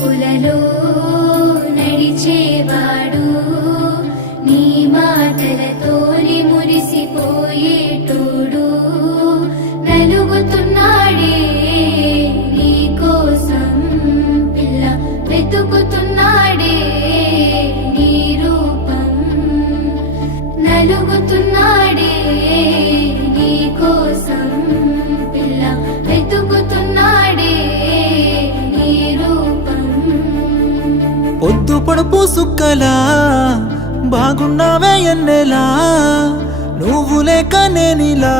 చూపులలో నడిచేవాడు నీ మాటలతోని మురిసిపోయేటోడు నలుగుతున్నాడే నీ కోసం పిల్ల వెతుకుతున్నాడే నీ రూపం నలుగుతున్నాడే నీ కోసం పిల్ల వెతుకుతున్నాడే నీ రూపం పొద్దు పొడుపు సుక్కలా బాగున్నావే ఎన్నెలా నువ్వు లేక నేనిలా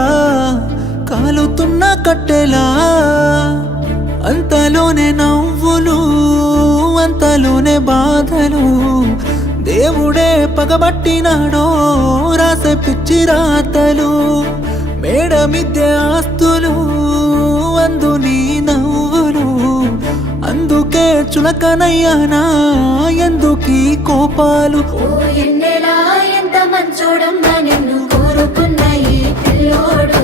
కాలుతున్న కట్టెలా అంతలోనే నవ్వులు అంతలోనే బాధలు దేవుడే పగబట్టినాడో రాసే పిచ్చి రాతలు మేడ మిద్దె ఆస్తులు అందు నీ నవ్వులు అందుకే చులకనయ్యానా ఎందుకీ కోపాలు ఓ ఎన్నెలా ఎంత మంచోడమ్మా నిన్ను కోరుకున్న ఈ పిల్లోడు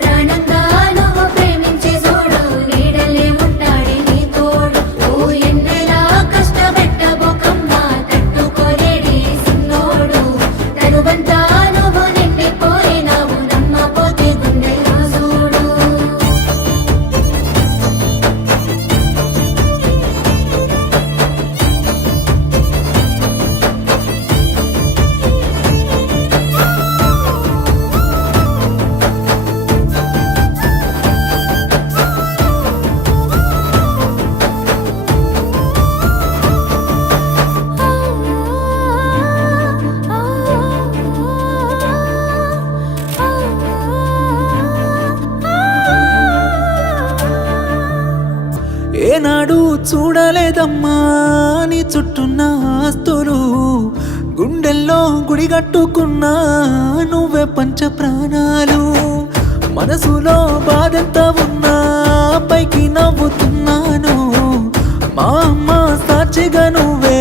ప్రాణంగా నువ్వు ప్రేమించే చూడు నీడలే ఉంటాడే నీ తోడు ఓ ఎన్నెలా కష్టపెట్టబోకమ్మా తట్టుకోలేడి సిన్నోడు తనువంతా నువ్వు నిండిపోయినావు నమ్మపోతే గుండెల్లో చూడు ఏనాడు చూడలేదమ్మా నీ చుట్టూన్న ఆస్తులు గుండెల్లో గుడిగట్టుకున్నా నువ్వే పంచ ప్రాణాలు మనసులో బాధెంత ఉన్నా పైకి నవ్వుతున్నాను మా అమ్మ సాక్షిగా నువ్వే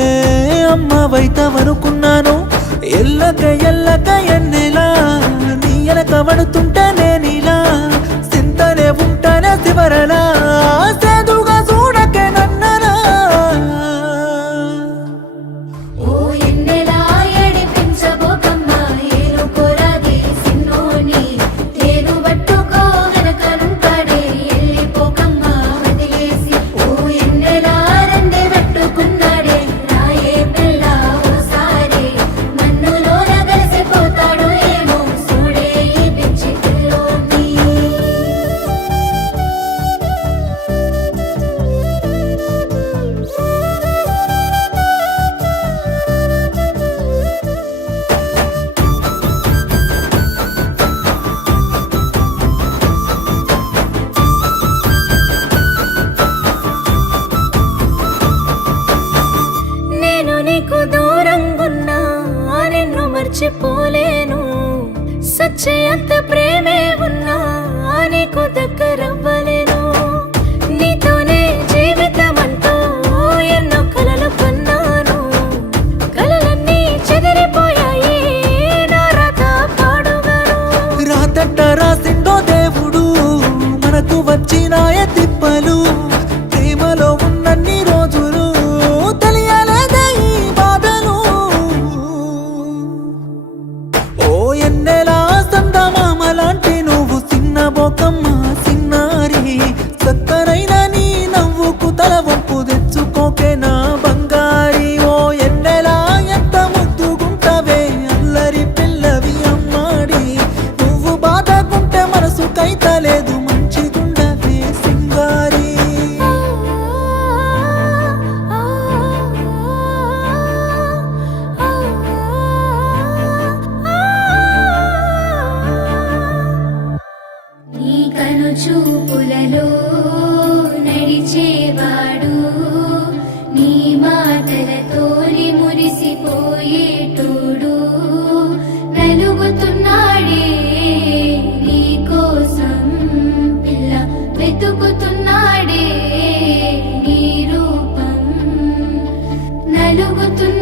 అమ్మవైతవనుకున్నాను ఎల్లక ఎల్లక ఎన్నెలా నీ ఎనక పడుతుంటే నేనిలా సింతనే ఉంటానే శివరలా సేదుగా చూడకే నన్నరా ఓ ఎన్నెలా ఏడిపించబోకమ్మా ఏలుకోరాది సిన్నోని తేను పట్టుకో వెనకనుంటాడే వెళ్ళిపోకమ్మా వదిలేసి ఓ ఎన్నెలా రెండే పెట్టుకున్నాడే రాయే పిల్ల ఓసారి మన్నులోన కలిసిపోతాడు ఏమో చూడే ఈ పిచ్చి పిల్లోని నేను నీకు దూరంగున్నా నిన్ను మర్చిపోలేను సచ్చయంత ప్రేమే ఉన్నా నీకు దగ్గరవ్వలేను నీతోనే జీవితమంటూ ఎన్నో కలలు కన్నాను కలలన్నీ చెదిరిపోయాయి నా రాత పాడుగాను రాతట్ట రాసిండో దేవుడు మనకు వచ్చినాయ తిప్పలు ప్రేమలో ఉన్నన్ని రోజులు తెలియలేదే ఈ బాధలు ఓ ఎన్నెలా సందమామ లాంటి నువ్వు చిన్న బొకమ్మ సిన్నారి సక్కరైన నీ నవ్వుకు తల వంపు తెచ్చుకోకే నా బంగారి ఓ ఎన్నెలా ఎంత ముద్దుగుంటవే అల్లరి పిల్లవి అమ్మాడి నువ్వు బాధకుంటే మనసు కైతలేదు మంచిగుండవే సింగారి నీ కను చూపులలో నడిచేవాడు నీ మాటలతోని మురిసిపోయేటోడు నలుగుతున్నాడే నీ కోసం పిల్ల వెతుకుతున్నాడే నీ రూపం నలుగుతున్నాడే